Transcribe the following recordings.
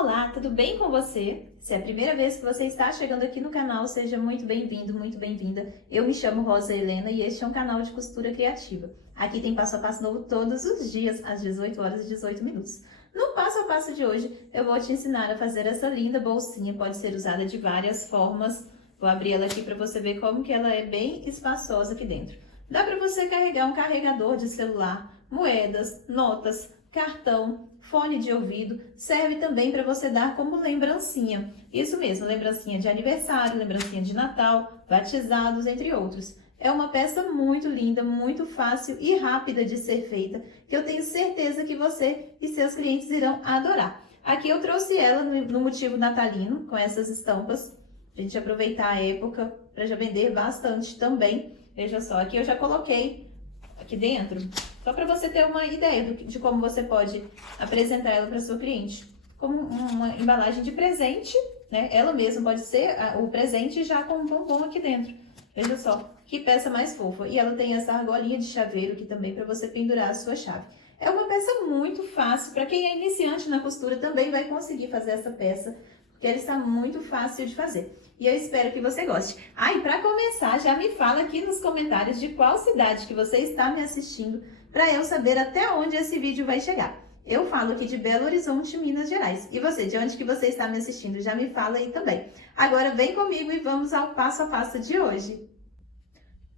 Olá, tudo bem com você? Se é a primeira vez que você está chegando aqui no canal, seja muito bem-vindo, muito bem-vinda. Eu me chamo Rosa Helena e este é um canal de costura criativa. Aqui tem passo a passo novo todos os dias, às 18 horas e 18 minutos. No passo a passo de hoje, eu vou te ensinar a fazer essa linda bolsinha, pode ser usada de várias formas. Vou abrir ela aqui para você ver como que ela é bem espaçosa aqui dentro. Dá para você carregar um carregador de celular, moedas, notas, cartão, fone de ouvido, serve também para você dar como lembrancinha. Isso mesmo, lembrancinha de aniversário, lembrancinha de Natal, batizados, entre outros. É uma peça muito linda, muito fácil e rápida de ser feita, que eu tenho certeza que você e seus clientes irão adorar. Aqui eu trouxe ela no motivo natalino, com essas estampas, a gente aproveitar a época para já vender bastante também. Veja só, aqui eu já coloquei aqui dentro, só para você ter uma ideia de como você pode apresentar ela para sua cliente. Como uma embalagem de presente, né? Ela mesma pode ser o presente já com um bombom aqui dentro. Veja só, que peça mais fofa. E ela tem essa argolinha de chaveiro aqui também para você pendurar a sua chave. É uma peça muito fácil, para quem é iniciante na costura também vai conseguir fazer essa peça, porque ela está muito fácil de fazer. E eu espero que você goste. E para começar, já me fala aqui nos comentários de qual cidade que você está me assistindo, para eu saber até onde esse vídeo vai chegar. Eu falo aqui de Belo Horizonte, Minas Gerais. E você, de onde que você está me assistindo? Já me fala aí também. Agora vem comigo e vamos ao passo a passo de hoje.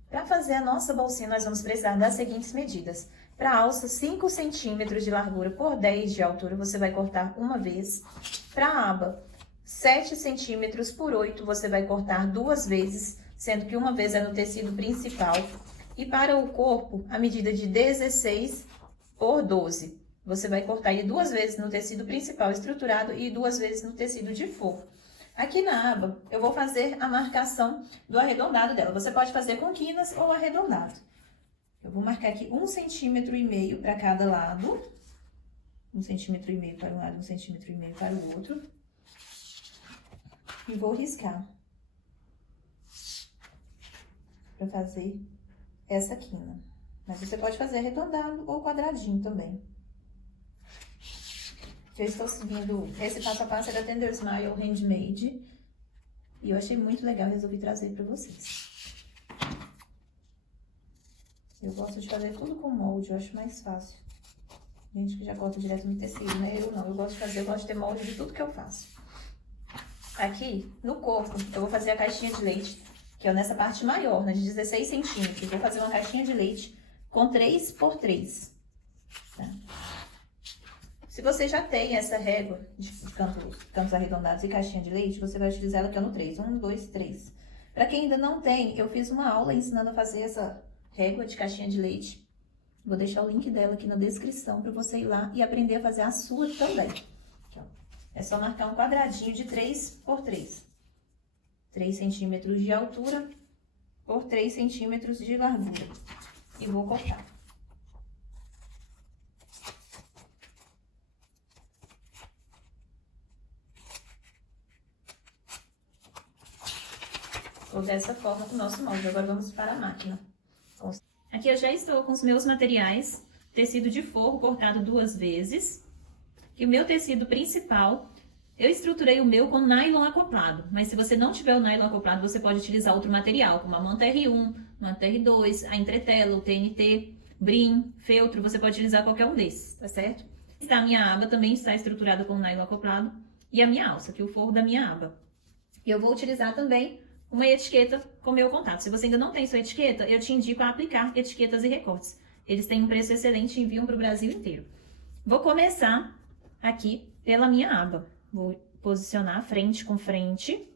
Para fazer a nossa bolsinha, nós vamos precisar das seguintes medidas. Para a alça, 5 centímetros de largura por 10 de altura, você vai cortar uma vez. Para a aba, 7 centímetros por 8, você vai cortar 2 vezes, sendo que uma vez é no tecido principal. E para o corpo, a medida de 16 por 12. Você vai cortar ele 2 vezes no tecido principal estruturado e 2 vezes no tecido de forro. Aqui na aba, eu vou fazer a marcação do arredondado dela. Você pode fazer com quinas ou arredondado. Eu vou marcar aqui 1,5 cm para cada lado. 1,5 cm para um lado, 1,5 cm para o outro. E vou riscar para fazer essa quina. Mas você pode fazer arredondado ou quadradinho também. Eu estou seguindo esse passo a passo é da Tender Smile Handmade. E eu achei muito legal e resolvi trazer para vocês. Eu gosto de fazer tudo com molde, eu acho mais fácil. Gente que já corta direto no tecido, né? Eu não, eu gosto de ter molde de tudo que eu faço. Aqui, no corpo, eu vou fazer a caixinha de leite, que é nessa parte maior, né, de 16 centímetros. Vou fazer uma caixinha de leite com 3 por 3. Tá? Se você já tem essa régua de cantos arredondados e caixinha de leite, você vai utilizar ela aqui no 3. 1, 2, 3. Para quem ainda não tem, eu fiz uma aula ensinando a fazer essa régua de caixinha de leite. Vou deixar o link dela aqui na descrição para você ir lá e aprender a fazer a sua também. Aqui, ó. É só marcar um quadradinho de 3 por 3. 3 centímetros de altura por 3 centímetros de largura. E vou cortar. Ou dessa forma o nosso molde. Agora vamos para a máquina. Aqui eu já estou com os meus materiais. Tecido de forro cortado 2 vezes. E o meu tecido principal, eu estruturei o meu com nylon acoplado. Mas se você não tiver o nylon acoplado, você pode utilizar outro material, como a manta R1, manta R2, a entretela, o TNT, brim, feltro. Você pode utilizar qualquer um desses, tá certo? A minha aba também está estruturada com nylon acoplado. E a minha alça, que é o forro da minha aba. E eu vou utilizar também uma etiqueta com meu contato. Se você ainda não tem sua etiqueta, eu te indico a aplicar etiquetas e recortes. Eles têm um preço excelente e enviam para o Brasil inteiro. Vou começar aqui pela minha aba. Vou posicionar frente com frente.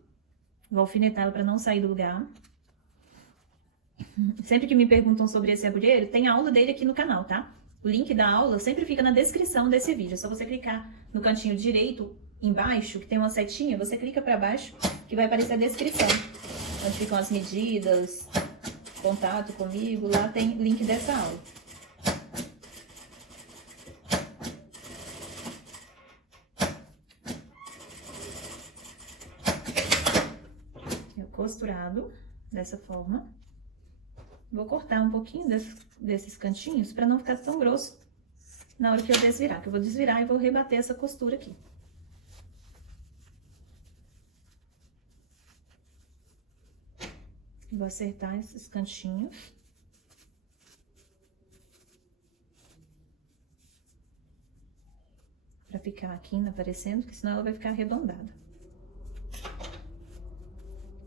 Vou alfinetar ela para não sair do lugar. Sempre que me perguntam sobre esse agulheiro, tem a aula dele aqui no canal, tá? O link da aula sempre fica na descrição desse vídeo. É só você clicar no cantinho direito embaixo, que tem uma setinha, você clica para baixo, que vai aparecer a descrição. Onde ficam as medidas, contato comigo, lá tem link dessa aula. Eu costurado dessa forma. Vou cortar um pouquinho desses cantinhos para não ficar tão grosso na hora que eu desvirar. Que eu vou desvirar e vou rebater essa costura aqui. Vou acertar esses cantinhos. Pra ficar aqui aparecendo, porque senão ela vai ficar arredondada.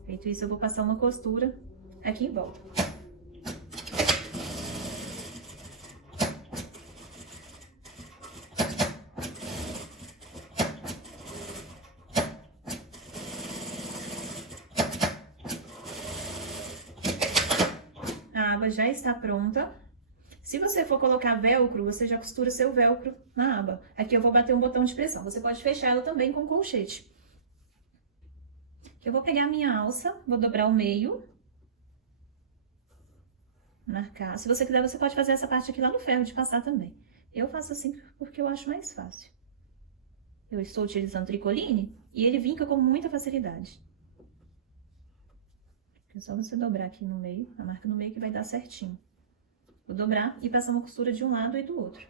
Feito isso, eu vou passar uma costura aqui em volta. A aba já está pronta. Se você for colocar velcro, você já costura seu velcro na aba. Aqui eu vou bater um botão de pressão. Você pode fechar ela também com colchete. Eu vou pegar a minha alça, vou dobrar o meio. Marcar. Se você quiser, você pode fazer essa parte aqui lá no ferro de passar também. Eu faço assim porque eu acho mais fácil. Eu estou utilizando tricoline e ele vinca com muita facilidade. É só você dobrar aqui no meio, a marca no meio que vai dar certinho. Vou dobrar e passar uma costura de um lado e do outro.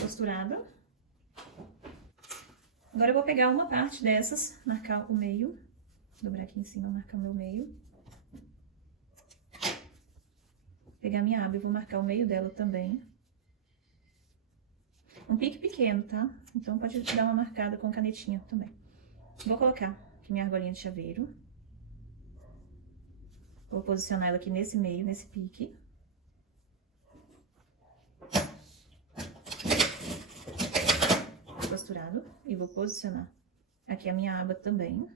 Costurada. Agora eu vou pegar uma parte dessas, marcar o meio. Dobrar aqui em cima, marcar o meu meio. Pegar minha aba e vou marcar o meio dela também. Um pique pequeno, tá? Então pode dar uma marcada com canetinha também. Vou colocar aqui minha argolinha de chaveiro. Vou posicionar ela aqui nesse meio, nesse pique. Costurado. E vou posicionar aqui a minha aba também.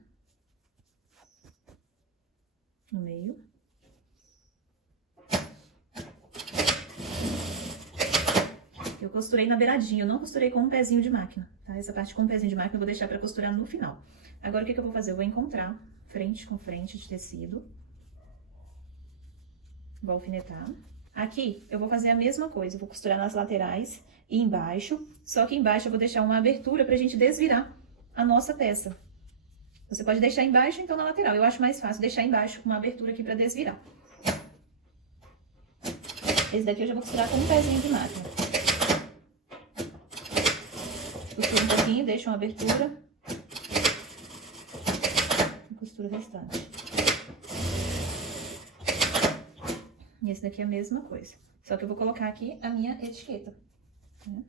No meio. Eu costurei na beiradinha, eu não costurei com um pezinho de máquina, tá? Essa parte com um pezinho de máquina eu vou deixar pra costurar no final. Agora, o que eu vou fazer? Eu vou encontrar frente com frente de tecido. Vou alfinetar. Aqui, eu vou fazer a mesma coisa, eu vou costurar nas laterais e embaixo, só que embaixo eu vou deixar uma abertura pra gente desvirar a nossa peça. Você pode deixar embaixo, então na lateral. Eu acho mais fácil deixar embaixo uma abertura aqui pra desvirar. Esse daqui eu já vou costurar com um pezinho de máquina. Costura um pouquinho, deixa uma abertura. E costura o restante. E esse daqui é a mesma coisa. Só que eu vou colocar aqui a minha etiqueta. Né?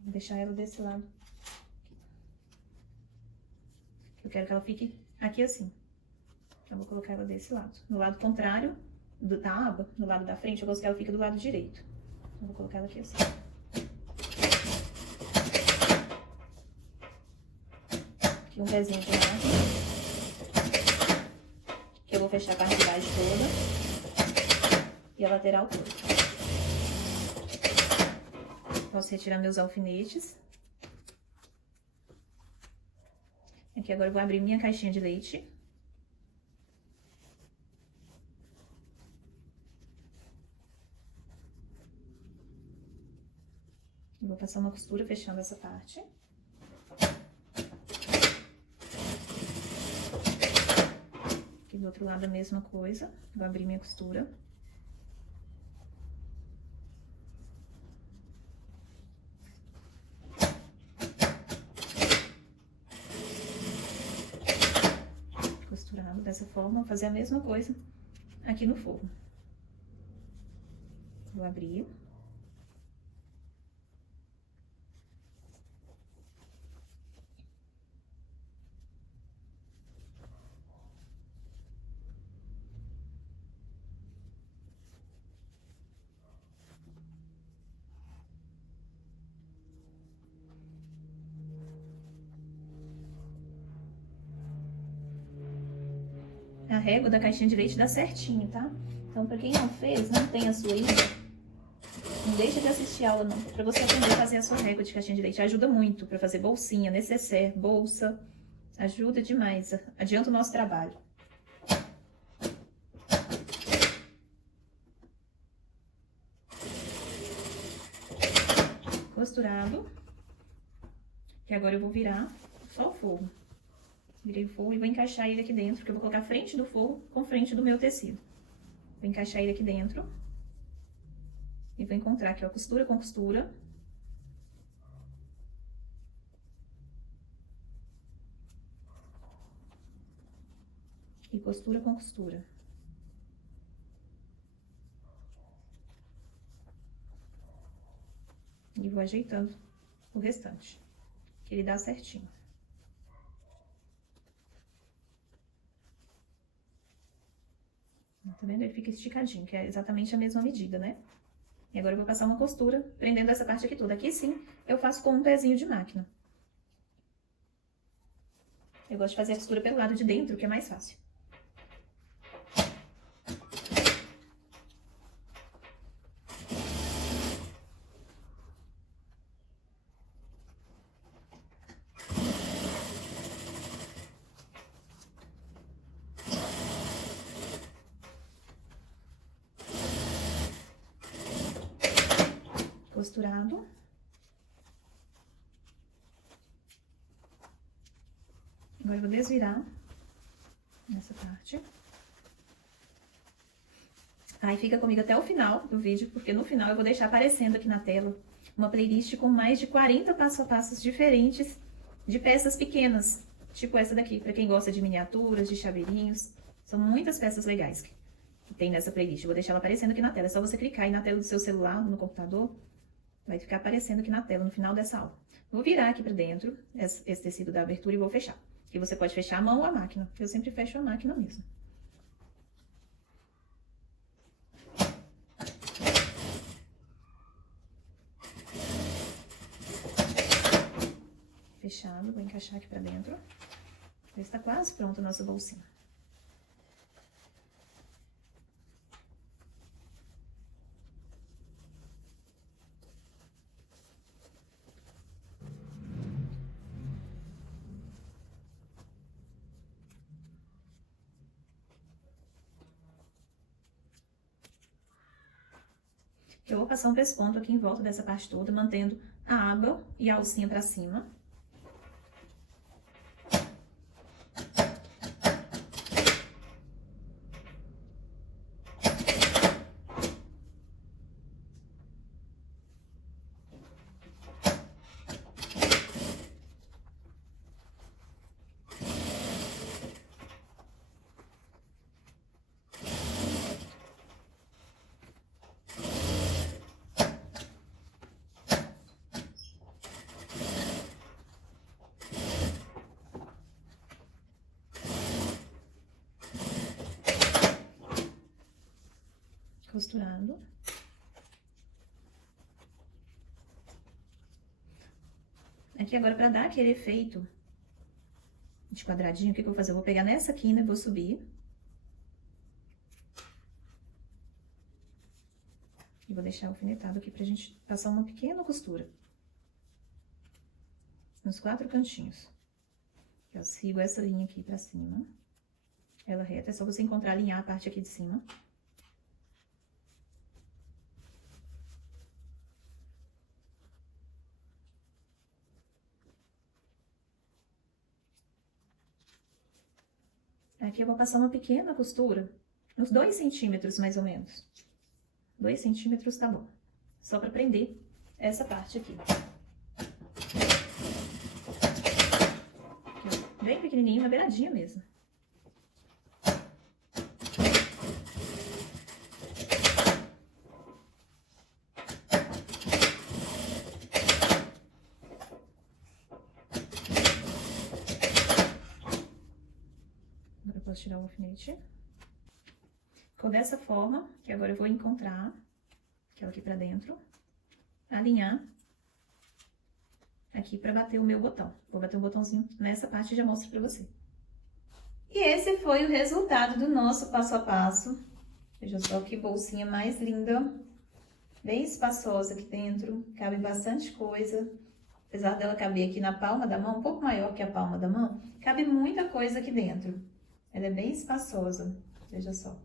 Vou deixar ela desse lado. Eu quero que ela fique aqui assim. Então, eu vou colocar ela desse lado. No lado contrário da aba, no lado da frente, eu gosto que ela fique do lado direito. Então, eu vou colocar ela aqui assim. Aqui um pezinho de máquina. Que eu vou fechar a parte de baixo toda. E a lateral toda. Posso retirar meus alfinetes. Aqui agora eu vou abrir minha caixinha de leite. Eu vou passar uma costura fechando essa parte. Aqui do outro lado a mesma coisa. Vou abrir minha costura. Costurado dessa forma, vou fazer a mesma coisa aqui no forro. Vou abrir. A régua da caixinha de leite dá certinho, tá? Então, pra quem não fez, não tem a sua ainda, não deixa de assistir a aula, não. Pra você aprender a fazer a sua régua de caixinha de leite. Ajuda muito pra fazer bolsinha, necessaire, bolsa. Ajuda demais. Adianta o nosso trabalho. Costurado. E agora eu vou virar só o forro. Virei o forro e vou encaixar ele aqui dentro, porque eu vou colocar a frente do forro com frente do meu tecido. Vou encaixar ele aqui dentro. E vou encontrar aqui, ó, costura com costura. E costura com costura. E vou ajeitando o restante, que ele dá certinho. Tá vendo? Ele fica esticadinho, que é exatamente a mesma medida, né? E agora eu vou passar uma costura, prendendo essa parte aqui toda. Aqui sim, eu faço com um pezinho de máquina. Eu gosto de fazer a costura pelo lado de dentro, que é mais fácil. Costurado. Agora eu vou desvirar nessa parte. Aí fica comigo até o final do vídeo, porque no final eu vou deixar aparecendo aqui na tela uma playlist com mais de 40 passo a passos diferentes de peças pequenas, tipo essa daqui, para quem gosta de miniaturas, de chaveirinhos. São muitas peças legais que tem nessa playlist. Eu vou deixar ela aparecendo aqui na tela, é só você clicar aí na tela do seu celular, no computador. Vai ficar aparecendo aqui na tela, no final dessa aula. Vou virar aqui pra dentro esse tecido da abertura e vou fechar. Aqui você pode fechar a mão ou a máquina, eu sempre fecho a máquina mesmo. Fechado, vou encaixar aqui pra dentro. Já está quase pronta a nossa bolsinha. Eu vou passar um pesponto aqui em volta dessa parte toda, mantendo a aba e a alcinha pra cima. Costurando. Aqui agora, para dar aquele efeito de quadradinho, o que eu vou fazer? Eu vou pegar nessa quina e vou subir. E vou deixar alfinetado aqui pra gente passar uma pequena costura. Nos 4 cantinhos. Eu sigo essa linha aqui pra cima. Ela reta, é só você encontrar, alinhar a parte aqui de cima. Aqui eu vou passar uma pequena costura, uns 2 centímetros mais ou menos. 2 centímetros tá bom. Só pra prender essa parte aqui. Aqui, ó, bem pequenininho, uma beiradinha mesmo. Posso tirar o alfinete. Ficou dessa forma, que agora eu vou encontrar aquela aqui pra dentro, alinhar aqui pra bater o meu botão. Vou bater um botãozinho nessa parte e já mostro pra você. E esse foi o resultado do nosso passo a passo. Veja só que bolsinha mais linda, bem espaçosa aqui dentro, cabe bastante coisa. Apesar dela caber aqui na palma da mão, um pouco maior que a palma da mão, cabe muita coisa aqui dentro. Ela é bem espaçosa, veja só.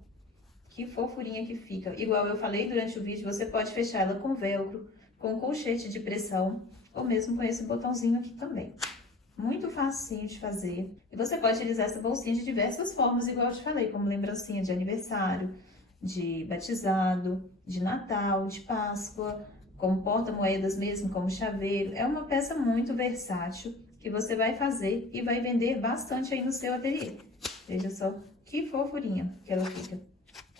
Que fofurinha que fica. Igual eu falei durante o vídeo, você pode fechar ela com velcro, com colchete de pressão, ou mesmo com esse botãozinho aqui também. Muito facinho de fazer. E você pode utilizar essa bolsinha de diversas formas, igual eu te falei, como lembrancinha de aniversário, de batizado, de Natal, de Páscoa, como porta-moedas mesmo, como chaveiro. É uma peça muito versátil que você vai fazer e vai vender bastante aí no seu ateliê. Veja só que fofurinha que ela fica.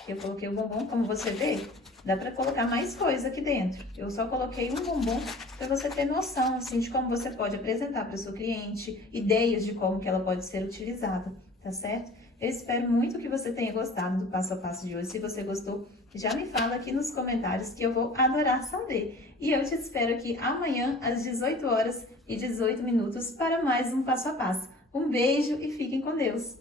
Eu coloquei o bombom, como você vê, dá para colocar mais coisa aqui dentro. Eu só coloquei um bombom para você ter noção, assim, de como você pode apresentar para o seu cliente, ideias de como que ela pode ser utilizada, tá certo? Eu espero muito que você tenha gostado do passo a passo de hoje. Se você gostou, já me fala aqui nos comentários que eu vou adorar saber. E eu te espero aqui amanhã às 18 horas e 18 minutos para mais um passo a passo. Um beijo e fiquem com Deus!